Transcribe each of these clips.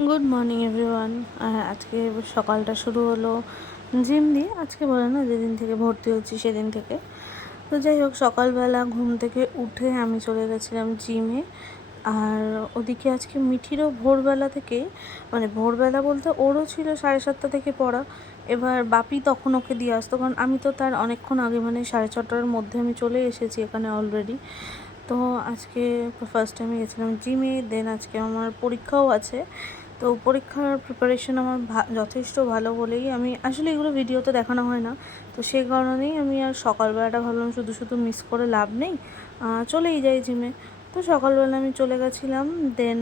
Good morning everyone. আজকে সকালটা শুরু হলো জিম দিয়ে। আজকে বলে না, যেদিন থেকে ভর্তি হচ্ছি সেদিন থেকে। তো যাই হোক, সকালবেলা ঘুম থেকে উঠে আমি চলে গেছিলাম জিমে। আর ওদিকে আজকে মিঠিরও ভোরবেলা থেকে, মানে ভোরবেলা বলতে ওরও ছিল 7:30 থেকে পড়া। এবার বাপি তখন ওকে দিয়ে আসতো, কারণ আমি তো তার অনেকক্ষণ আগে, মানে 6:30টার মধ্যে আমি চলে এসেছি এখানে অলরেডি। তো আজকে ফার্স্ট টাইমে গেছিলাম জিমে। দেন আজকে আমার পরীক্ষাও আছে। তো পরীক্ষার প্রিপারেশন আমার যথেষ্ট ভালো বলেই, আমি আসলে এগুলো ভিডিওতে দেখানো হয় না, তো সেই কারণেই আমি আর সকালবেলাটা ভাবলাম শুধু শুধু মিস করে লাভ নেই, চলেই যাই জিমে। তো সকালবেলা আমি চলে গেছিলাম। দেন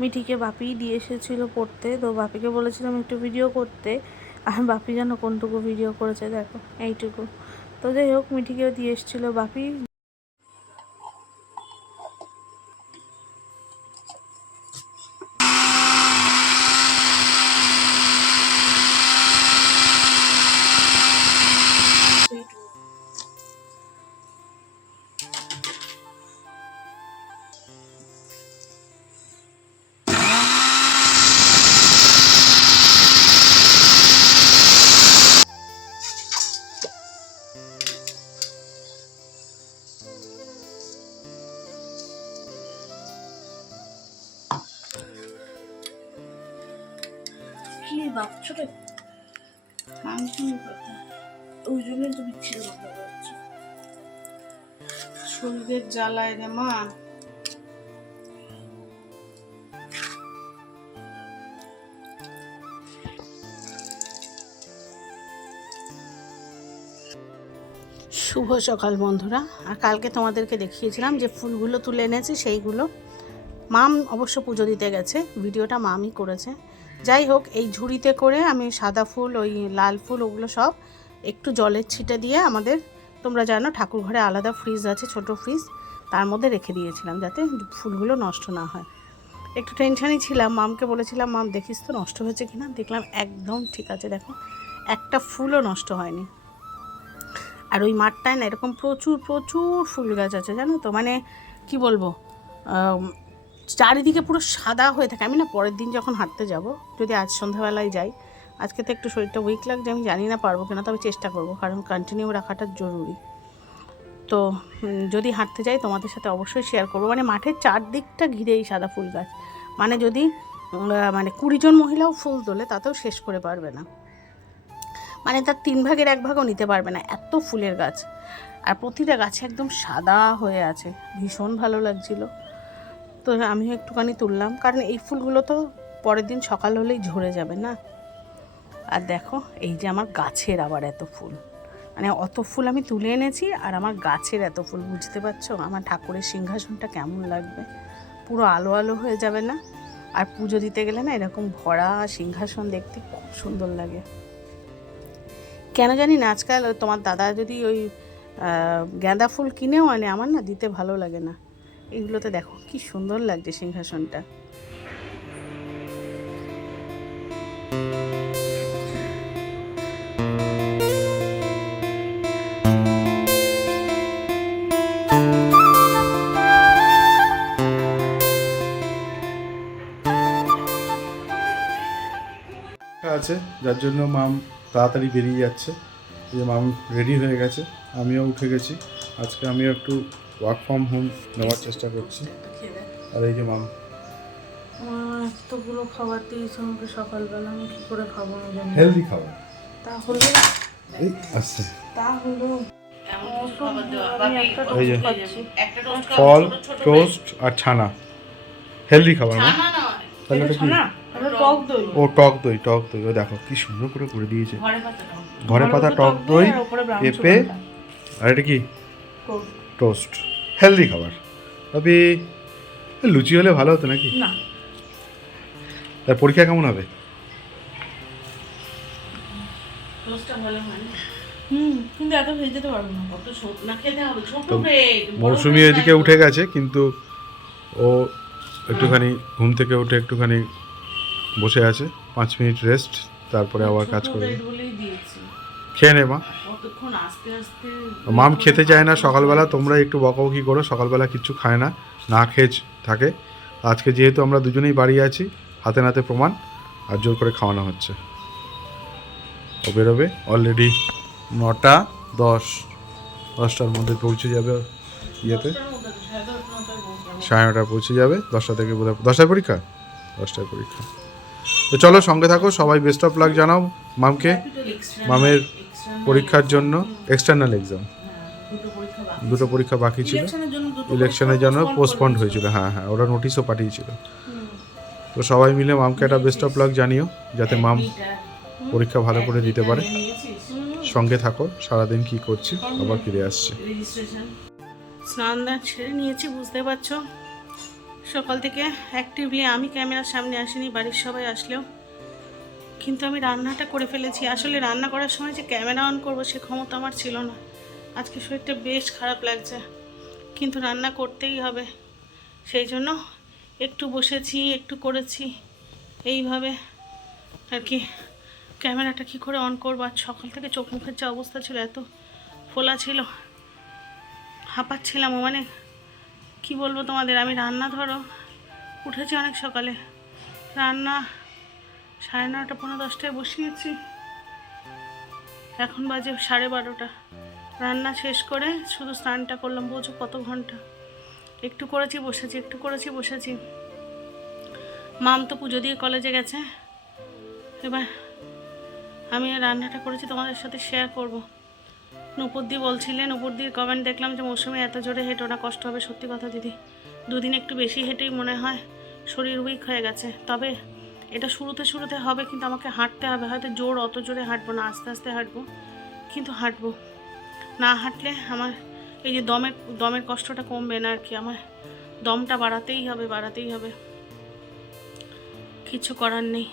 মিঠিকে বাপি দিয়ে এসেছিলো পড়তে, তো বাপিকে বলেছিলাম একটু ভিডিও করতে। আর বাপি যেন কোনটুকু ভিডিও করেছে দেখো, এইটুকু। তো যাই হোক, মিঠিকেও দিয়ে এসেছিলো বাপি। কি ভাবছো রে? ওই জন্যই তো বিচ্ছিন্ন কথা বলছি। শরীরের জ্বালায় রে মা। শুভ সকাল বন্ধুরা। আর কালকে তোমাদেরকে দেখিয়েছিলাম যে ফুলগুলো তুলে এনেছি, সেইগুলো মাম অবশ্য পুজো দিতে গেছে, ভিডিওটা মামই করেছে। যাই হোক, এই ঝুড়িতে করে আমি সাদা ফুল, ওই লাল ফুল, ওগুলো সব একটু জলের ছিটে দিয়ে, আমাদের তোমরা জানো ঠাকুর ঘরে আলাদা ফ্রিজ আছে, ছোট ফ্রিজ, তার মধ্যে রেখে দিয়েছিলাম যাতে ফুলগুলো নষ্ট না হয়। একটু টেনশানই ছিলাম, মামকে বলেছিলাম মাম দেখিস তো নষ্ট হয়েছে কিনা। দেখলাম একদম ঠিক আছে, দেখো একটা ফুলও নষ্ট হয়নি। আর ওই মাঠটায় না এরকম প্রচুর প্রচুর ফুল গাছ আছে, জানো তো, মানে কি বলবো, চারিদিকে পুরো সাদা হয়ে থাকে। আমি না পরের দিন যখন হাঁটতে যাব, যদি আজ সন্ধ্যাবেলায় যাই, আজকে তো একটু শরীরটা উইক লাগছে, আমি জানি না পারবো কিনা, তবে চেষ্টা করবো, কারণ কন্টিনিউ রাখাটা জরুরি। তো যদি হাঁটতে যাই তোমাদের সাথে অবশ্যই শেয়ার করবো। মানে মাঠের চারদিকটা ঘিরে এই সাদা ফুল গাছ, মানে যদি মানে 20 জন মহিলাও ফুল তোলে তাতেও শেষ করে পারবে না, মানে তার 3 ভাগের 1 ভাগও নিতে পারবে না, এত ফুলের গাছ। আর প্রতিটা গাছে একদম সাদা হয়ে আছে, ভীষণ ভালো লাগছিল। তো আমিও একটুখানি তুললাম, কারণ এই ফুলগুলো তো পরের দিন সকাল হলেই ঝরে যাবে না। আর দেখো, এই যে আমার গাছের আবার এত ফুল, মানে অত ফুল আমি তুলে এনেছি, আর আমার গাছের এত ফুল, বুঝতে পারছো আমার ঠাকুরের সিংহাসনটা কেমন লাগবে, পুরো আলো আলো হয়ে যাবে না? আর পুজো দিতে গেলে না এরকম ভরা সিংহাসন দেখতে খুব সুন্দর লাগে। কেন জানি না, আজকাল তোমার দাদা যদি ওই গাঁদা ফুল কিনেও আনে, আমার না দিতে ভালো লাগে না। এগুলোতে দেখো কি সুন্দর লাগছে সিংহাসনটা। আছে, যার জন্য মাম তাড়াতাড়ি বেরিয়ে যাচ্ছে। যে মাম রেডি হয়ে গেছে, আমিও উঠে গেছি। আজকে আমিও একটু ওয়ার্ক ফ্রম হোম নেওয়ার চেষ্টা করছি। আর এই যে মাম এতগুলো খাবার দিয়েছে আমাকে সকালবেলা, আমি কী করে খাবো আমি জানি না। হেলদি খাবার তাহলে এই আসছে, তাহলে এই যে ফল, টোস্ট আর ছানা, হেলদি খাবার মা। তাহলে এটা কি? টক দই। ও টক দই, টক দই, ও দেখো কি সুন্দর করে করে দিয়েছে। ঘরে পাতা টক দই, পেঁপে, আর এটা কি? টোস্ট, হেলদি খাবার। তবে লুচি হলে ভালো হতো নাকি? না, তার পরীক্ষা কেমন হবে? কিন্তু এত ভেজে যেতে পারবো না, কত ছোট না খেতে হবে, ছোট ব্রেড। মৌসুমি এদিকে উঠে গেছে, কিন্তু ও একটুখানি ঘুম থেকে উঠে একটুখানি বসে আছে, 5 মিনিট রেস্ট, তারপরে আবার কাজ করবে। খেয়ে নে মা। মাম খেতে চায় না সকালবেলা, তোমরা একটু বকাবকি করো, সকালবেলা কিচ্ছু খায় না, না খেয়ে থাকে। আজকে যেহেতু আমরা দুজনেই বাড়ি আছি, হাতে নাতে প্রমাণ, আর জোর করে খাওয়ানো হচ্ছে। ও বেরোবে অলরেডি 9:10, 10টার মধ্যে পৌঁছে যাবে ইয়েতে, 9:30 পৌঁছে যাবে। 10টা থেকে বোধহয় 10টায় পরীক্ষা, 10টায় পরীক্ষা। তো চলো সঙ্গে থাকো, সবাই বেস্ট অফ লাক জানাও মামকে, মামের পরীক্ষার জন্য। এক্সটার্নাল এক্সাম, দুটো পরীক্ষা বাকি ছিল, ইলেকশনের জন্য পোস্টপন্ড হয়েছিল। হ্যাঁ হ্যাঁ, ওরা নোটিশও পাঠিয়েছিল। তো সবাই মিলে মামকে একটা বেস্ট অফ লাক জানিও, যাতে মাম পরীক্ষা ভালো করে দিতে পারে। সঙ্গে থাকো, সারাদিন কি করছি আবার ফিরে আসছি। স্নান দান ছেড়ে নিয়েছি, বুঝতে পারছো। সকাল থেকে অ্যাক্টিভলি আমি ক্যামেরার সামনে আসিনি, বাড়ির সবাই আসলেও, কিন্তু আমি রান্নাটা করে ফেলেছি। আসলে রান্না করার সময় যে ক্যামেরা অন করবো সে ক্ষমতা আমার ছিল না। আজকে শরীরটা বেশ খারাপ লাগছে, কিন্তু রান্না করতেই হবে। সেই জন্য একটু বসেছি, একটু করেছি, এইভাবে আর কি। ক্যামেরাটা কী করে অন করবো? আর সকাল থেকে চোখ মুখের যে অবস্থা ছিল, এত ফোলা ছিল, হাঁপাচ্ছিলাম। মানে কি বলবো তোমাদের, আমি রান্না ধরো উঠেছি অনেক সকালে, রান্না 9:30 পৌনে 10টায় বসিয়েছি, এখন বাজে 12:30। রান্না শেষ করে শুধু স্নানটা করলাম, বোঝো কত ঘন্টা। একটু করেছি বসেছি, একটু করেছি বসেছি। মাম তো পুজো দিয়ে কলেজে গেছে, এবার আমি রান্নাটা করেছি তোমাদের সাথে শেয়ার করব। নূপুরদি বলছিলেন, নূপুরদির কমেন্ট দেখলাম যে মৌসুমি এত জোরে হেঁটো না, কষ্ট হবে। সত্যি কথা দিদি, দুদিন একটু বেশি হেঁটেই মনে হয় শরীর উইক হয়ে গেছে। তবে এটা শুরুতে হবে, কিন্তু আমাকে হাঁটতে হবে। হয়তো অত জোরে হাঁটবো না, আস্তে আস্তে হাঁটবো, কিন্তু হাঁটবো। না হাঁটলে আমার এই যে দমের কষ্টটা কমবে না আর কি। আমার দমটা বাড়াতেই হবে, কিছু করার নেই।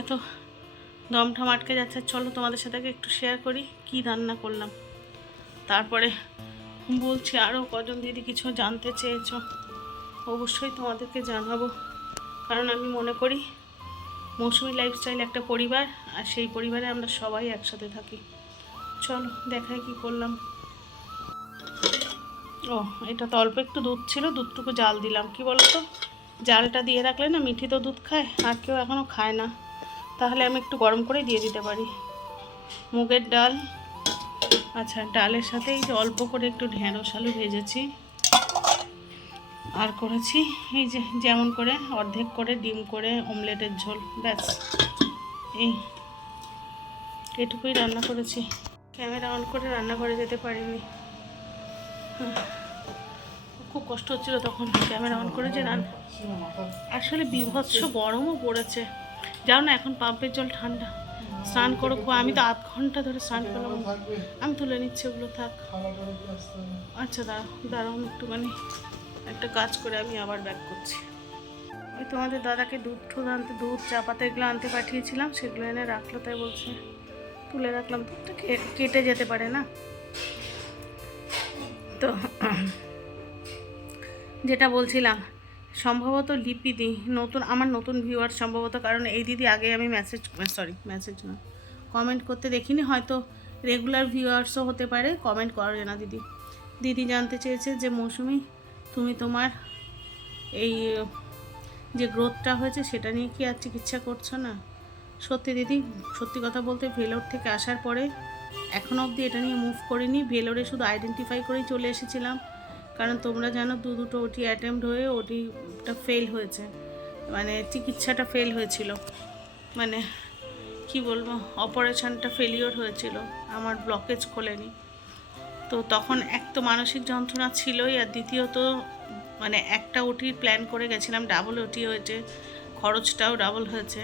এত দমটা আটকে যাচ্ছে। চলো তোমাদের সাথে একটু শেয়ার করি কি রান্না করলাম, তারপরে বলছি। আরও কজন দিদি কিছু জানতে চেয়েছো, অবশ্যই তোমাদেরকে জানাবো, কারণ আমি মনে করি মৌসুমি লাইফস্টাইল একটা পরিবার, আর সেই পরিবারে আমরা সবাই একসাথে থাকি। চলো দেখাই কি করলাম। ও, এটা তো অল্প একটু দুধ ছিল, দুধটুকু জাল দিলাম। কি বলো তো, জালটা দিয়ে রাখলে না, মিঠি তো দুধ খায়, আর কেউ এখনও খায় না, তাহলে আমি একটু গরম করে দিয়ে দিতে পারি। মুগের ডাল, আচ্ছা ডালের সাথে এই যে অল্প করে একটু ঢেঁড়স আলু ভেজেছি, আর করেছি এই যে যেমন করে অর্ধেক করে ডিম করে অমলেটের ঝোল, ব্যাস এটুকুই রান্না করেছি। ক্যামেরা অন করে রান্না করে যেতে পারিনি, খুব কষ্ট হচ্ছিল তখন ক্যামেরা অন করে যে রান্না। আসলে বিভৎস গরমও পড়েছে, যাও না, এখন পাম্পের জল ঠান্ডা, স্নান করো। আমি তো 8 ঘন্টা ধরে স্নান করলাম। আমি তুলে নিচ্ছি, ওগুলো থাক। আচ্ছা দাঁড়াও একটুখানি, একটা কাজ করে আমি আবার ব্যাক করছি। ওই তোমাদের দাদাকে দুধ চা পাতা এগুলো আনতে পাঠিয়েছিলাম, সেগুলো এনে রাখলো, তাই বলছে তুলে রাখলাম। দুধটা কেটে যেতে পারে না তো। যেটা বলছিলাম, সম্ভবত লিপিদি আমার নতুন ভিউয়ার সম্ভবত, কারণ এই দিদি আগে আমি মেসেজ না, কমেন্ট করতে দেখিনি। হয়তো রেগুলার ভিউয়ার্সও হতে পারে, কমেন্ট করে না দিদি জানতে চেয়েছে যে মৌসুমি, তুমি তোমার এই যে গ্রোথটা হয়েছে সেটা নিয়ে কি আর চিকিৎসা করছো না? সত্যি দিদি, সত্যি কথা বলতে ভেলোর থেকে আসার পরে এখনও অবধি এটা নিয়ে মুভ করিনি। ভেলোরে শুধু আইডেন্টিফাই করেই চলে এসেছিলাম, কারণ তোমরা জানো দুটো ওটি অ্যাটেম্প্ট হয়ে ওটিটা ফেল হয়েছে, মানে চিকিৎসাটা ফেল হয়েছিল, মানে কি বলবো, অপারেশনটা ফেলিওর হয়েছিল, আমার ব্লকেজ খোলেনি। তো তখন এক তো মানসিক যন্ত্রণা ছিলই, আর দ্বিতীয়ত মানে একটা ওটির প্ল্যান করে গেছিলাম, ডাবল ওটি হয়েছে, খরচটাও ডাবল হয়েছে,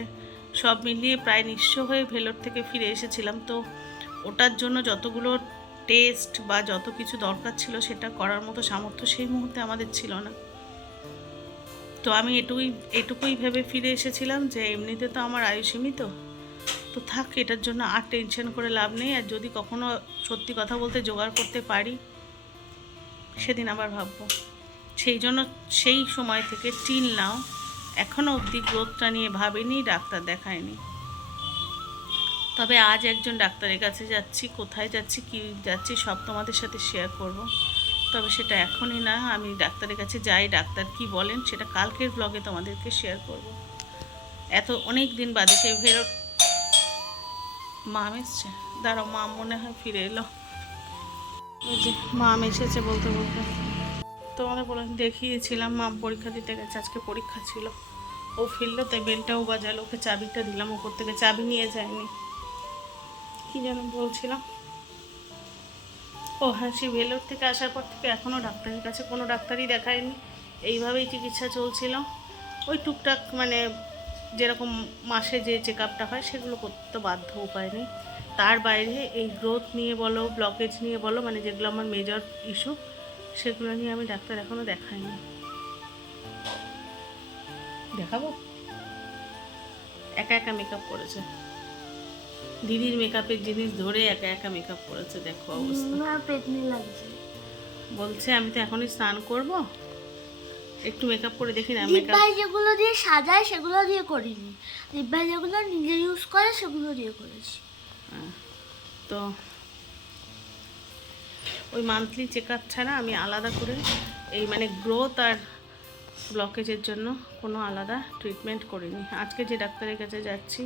সব মিলিয়ে প্রায় নিঃস্ব হয়ে ভেলোর থেকে ফিরে এসেছিলাম। তো ওটার জন্য যতগুলো টেস্ট বা যত কিছু দরকার ছিল সেটা করার মতো সামর্থ্য সেই মুহূর্তে আমাদের ছিল না। তো আমি এটুকুই ভেবে ফিরে এসেছিলাম যে এমনিতে তো আমার আয়ু সীমিত, তো থাক, এটার জন্য আর টেনশন করে লাভ নেই। আর যদি কখনো সত্যি কথা বলতে জোগাড় করতে পারি সেদিন আবার ভাববো। সেই জন্য সেই সময় থেকে টিল নাও এখনও অবধি গ্রোথটা নিয়ে ভাবিনি, ডাক্তার দেখায়নি। তবে আজ একজন ডাক্তারের কাছে যাচ্ছি, কোথায় যাচ্ছি কী যাচ্ছি সব তোমাদের সাথে শেয়ার করব। তবে সেটা এখনই না, আমি ডাক্তারের কাছে যাই, ডাক্তার কি বলেন সেটা কালকের ব্লগে তোমাদেরকে শেয়ার করব। এত অনেক দিন বাদে সেই ভেরোর মাম এসছে, দাঁড়াও মাম মনে হয় ফিরে এলো। ওই যে মাম এসেছে বলতে বলতে। তোমাদের বলে দেখিয়েছিলাম মাম পরীক্ষা দিতে গেছে, আজকে পরীক্ষা ছিল। ও ফিরলো, তাই বেলটাও বাজালো, ওকে চাবিটা দিলাম, ওপর থেকে চাবি নিয়ে যায়নি। কি যেন বলছিলাম, ও হ্যাঁ, সেই ভেলোর থেকে আসার পর থেকে এখনও ডাক্তারের কাছে কোনো ডাক্তারই দেখায়নি, এইভাবেই চিকিৎসা চলছিল। ওই টুকটাক মানে যেরকম মাসে যে চেক আপটা হয় সেগুলো করতে বাধ্য, উপায় নেই। তার বাইরে এই গ্রোথ নিয়ে বলো, ব্লকেজ নিয়ে বলো, মানে যেগুলো আমার মেজর ইস্যু, সেগুলো নিয়ে আমি ডাক্তার এখনও দেখাইনি। দেখাবো? একা একা মেকআপ করেছে, দিদির মেকআপের জিনিস ধরে একা একা মেকআপ করেছে, দেখো অবস্থা। পেটনি লাগছে। বলছে আমি তো এখনই স্নান করব, একটু মেকআপ করে দেখি না। মেকআপ দিব্যাই যেগুলো দিয়ে সাজায় সেগুলো দিয়ে করিনি, দিব্যাই যেগুলো নিজে ইউজ করে সেগুলো দিয়ে করেছি। তো ওই মান্থলি চেক আপ ছাড়া আমি আলাদা করে এই মানে গ্রোথ আর ব্লকেজের জন্য কোনো আলাদা ট্রিটমেন্ট করিনি। আজকে যে ডাক্তারের কাছে যাচ্ছি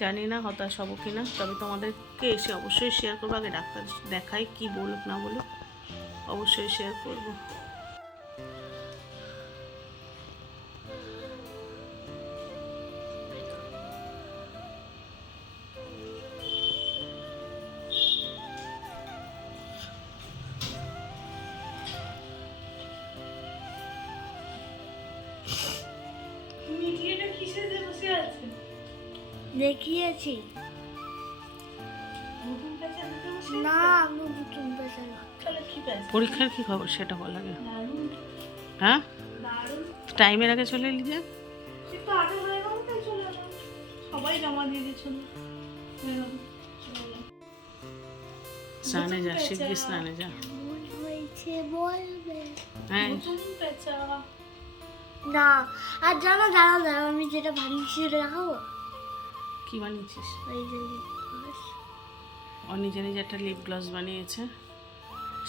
জানি না হতাশ হবো কি না, তবে তোমাদেরকে এসে অবশ্যই শেয়ার করবো। আগে ডাক্তার দেখাই, কি বলুক না বলুক অবশ্যই শেয়ার করবো। দেখিয়েছি না, আমি নতুন পরীক্ষার কি খবর সেটা বল আগে। হ্যাঁ, টাইমের আগে চলে এলি যে? সবাই জমা দিয়ে দিয়েছিল। স্নানে যা, শিগগির স্নানে যা। হ্যাঁ, না আর জানো জানো জানো আমি যেটা বানিয়েছি সেটা দেখাবো। কি বানিয়েছিস? ওই যে lip gloss। ও নিজে নিজে একটা লিপ গ্লস বানিয়েছে,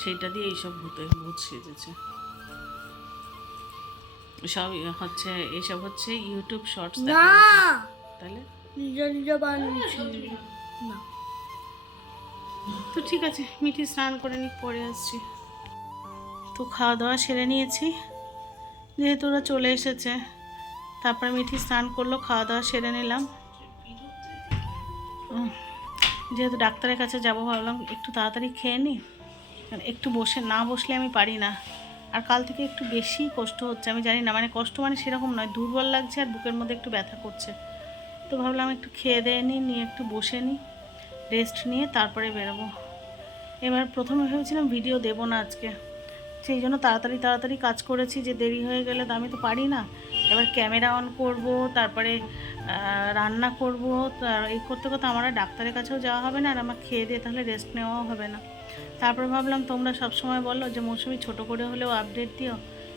সেইটা দিয়ে এইসব ভূত সেজেছে। সব হচ্ছে, এইসব হচ্ছে ইউটিউব শর্টস না দেখা। তাহলে নিজে নিজে বানিয়েছি না। তো ঠিক আছে, মিঠি স্নান করে নি, পরে আসছি। তো খাওয়া দাওয়া সেরে নিয়েছি, যেহেতু ওরা চলে এসেছে। তারপরে মিঠি স্নান করলো, খাওয়া দাওয়া সেরে নিলাম। যেহেতু ডাক্তারের কাছে যাবো ভাবলাম একটু তাড়াতাড়ি খেয়ে নিই, একটু বসে না বসলে আমি পারি না। আর কাল থেকে একটু বেশি কষ্ট হচ্ছে, আমি জানি না, মানে কষ্ট মানে সেরকম নয়, দুর্বল লাগছে আর বুকের মধ্যে একটু ব্যথা করছে। তো ভাবলাম একটু খেয়ে দিয়ে নিয়ে একটু বসে নিই, রেস্ট নিয়ে তারপরে বেরোবো। এবার প্রথমে ভেবেছিলাম ভিডিও দেবো না আজকে, সেই জন্য তাড়াতাড়ি তাড়াতাড়ি কাজ করেছি, যে দেরি হয়ে গেলে তো আমি তো পারি না। এবার ক্যামেরা অন করব, তারপরে রান্না করব, এই করতে করতে আমার আর ডাক্তারের কাছেও যাওয়া হবে না, আর আমার খেয়ে দিয়ে তাহলে রেস্ট নেওয়াও হবে না। তারপরে ভাবলাম তোমরা সবসময় বলো যে মৌসুমি ছোটো করে হলেও আপডেট দিও,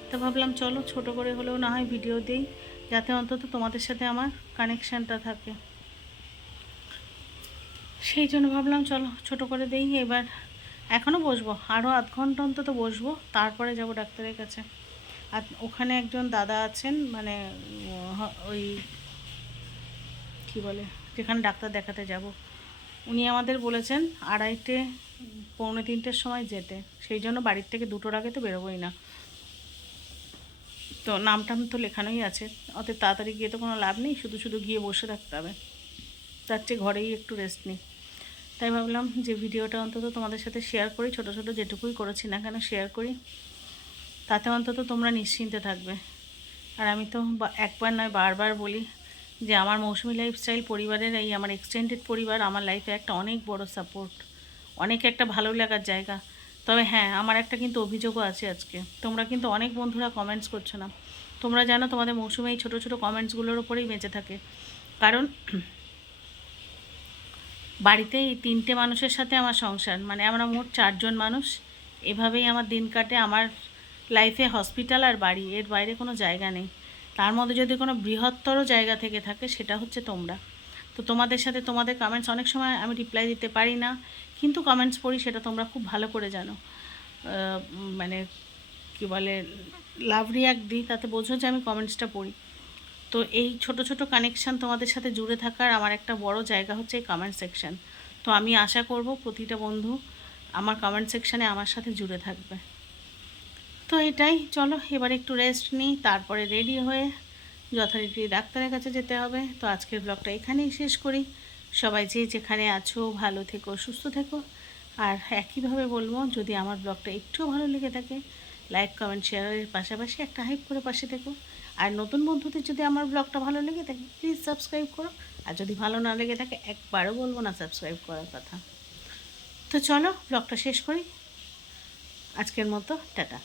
তো ভাবলাম চলো ছোটো করে হলেও না হয় ভিডিও দিই, যাতে অন্তত তোমাদের সাথে আমার কানেকশানটা থাকে। সেই জন্য ভাবলাম চলো ছোটো করে দিই। এবার এখনও বসবো, আরও আধ ঘন্টা অন্তত বসবো, তারপরে যাব ডাক্তারের কাছে। আর ওখানে একজন দাদা আছেন, মানে ওই কী বলে, যেখানে ডাক্তার দেখাতে যাব, উনি আমাদের বলেছেন 2:30 পৌনে 3টের সময় যেতে, সেই জন্য বাড়ির থেকে 2টোর আগে তো বেরোবোই না। তো নামটাম তো লেখানোই আছে, অত তাড়াতাড়ি গিয়ে তো কোনো লাভ নেই, শুধু শুধু গিয়ে বসে থাকতে হবে, তার চেয়ে ঘরেই একটু রেস্ট নিই। তাই ভাবলাম যে ভিডিওটা অন্তত তোমাদের সাথে শেয়ার করি, ছোটো ছোটো যেটুকুই করেছি না কেন শেয়ার করি, তাতে অন্তত তোমরা নিশ্চিন্তে থাকবে। আর আমি তো একবার নয় বারবার বলি যে আমার মৌসুমি লাইফস্টাইল পরিবারের, এই আমার এক্সটেন্ডেড পরিবার আমার লাইফে একটা অনেক বড় সাপোর্ট, অনেক একটা ভালো লাগার জায়গা। তবে হ্যাঁ, আমার একটা কিন্তু অভিযোগও আছে আজকে, তোমরা কিন্তু অনেক বন্ধুরা কমেন্টস করছো না। তোমরা জানো তোমাদের মৌসুমি এই ছোটো ছোটো কমেন্টসগুলোর উপরেই বেঁচে থাকে, কারণ বাড়িতে এই 3টে মানুষের সাথে আমার সংসার, মানে আমরা মোট 4 জন মানুষ, এভাবেই আমার দিন কাটে। আমার লাইফে হসপিটাল আর বাড়ি, এর বাইরে কোনো জায়গা নেই। তার মধ্যে যদি কোনো বৃহত্তর জায়গা থেকে থাকে সেটা হচ্ছে তোমরা। তো তোমাদের সাথে তোমাদের কমেন্টস অনেক সময় আমি রিপ্লাই দিতে পারি না, কিন্তু কমেন্টস পড়ি, সেটা তোমরা খুব ভালো করে জানো। মানে কি বলে, লাভ রিয়াক্ট দিই, তাতে বোঝো যে আমি কমেন্টসটা পড়ি। তো এই ছোট ছোট কানেকশান তোমাদের সাথে জুড়ে থাকার আমার একটা বড় জায়গা হচ্ছে এই কমেন্ট সেকশন। তো আমি আশা করব প্রতিটা বন্ধু আমার কমেন্ট সেকশানে আমার সাথে জুড়ে থাকবে। তো এটাই, চলো এবার একটু রেস্ট নিই, তারপরে রেডি হয়ে যথারীতি ডাক্তারের কাছে যেতে হবে। তো আজকের ব্লগটা এখানেই শেষ করি। সবাই যে যেখানে আছো ভালো থেকো, সুস্থ থেকো। আর একইভাবে বলবো, যদি আমার ব্লগটা একটুও ভালো লেগে থাকে, লাইক কমেন্ট শেয়ারের পাশাপাশি একটা হাইপ করে পাশে থেকো। আর নতুন বন্ধুদের যদি আমার ব্লগটা ভালো লেগে থাকে প্লিজ সাবস্ক্রাইব করো। আর যদি ভালো না লেগে থাকে একবারও বলবো না সাবস্ক্রাইব করার কথা। তো চলো ব্লগটা শেষ করি, আজকের মতো টাটা।